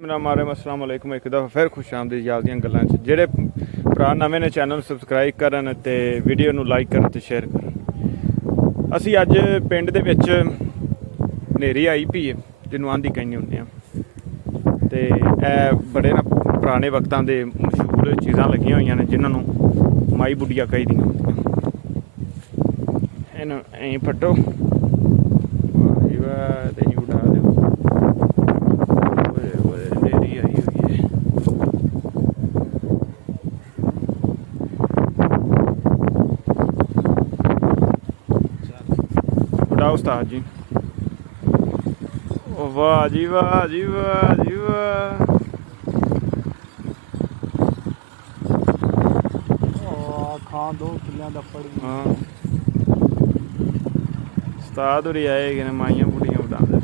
मेरा मारे अस्सलाम वालेकुम एक दफ़ा फिर खुश आमदीद याद दी गल्लां च जेह्ड़े भरा नवे ने चैनल सबसक्राइब करन ते वीडियो नूं लाइक करन ते शेयर करन। असी अज पिंड दे विच हनेरी आई पई है जिन्नू आंधी कहने होन्ने आं ते बड़े ना पुराने वक्तां दे मशहूर चीज़ां लगियां होईयां ने जिन्हां नूं माई बुढ़िया कही दियां होंदियां। इन्हूं ऐं फट्टो ते उड़ा दिओ। उस्ताद जी वाह जी वाह जी वाह जी वाह। खां दो किल्लियां दा पड़ हाँ उस्ताद होरी आए कि माइयां बुढ़ियां उड़ांदे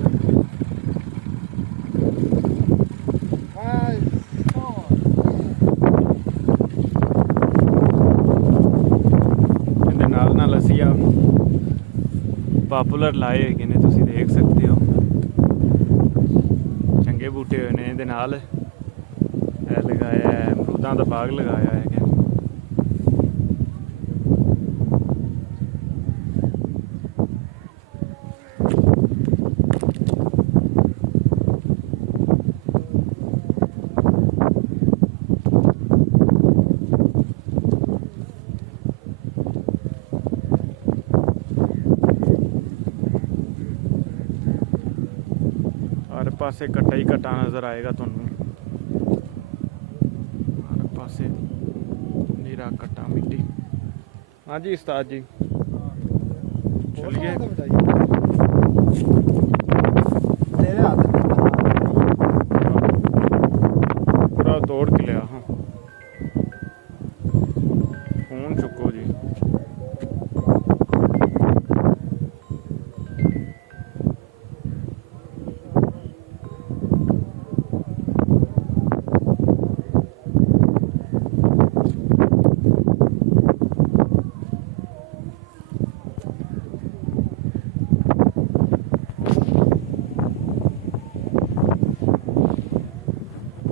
इहदे नाल नाल असी पॉपुलर लाए कि ने तुसी देख सकते हो चंगे बूटे हुए ने इहदे नाल लगाया है अमरूदां दा बाग लगाया है कि हर पासे कट्टा ही कट्टा नज़र आएगा तुहानू। हर पासे नीरा कट्टा मिट्टी। हाँ जी उस्ताद जी चलिए।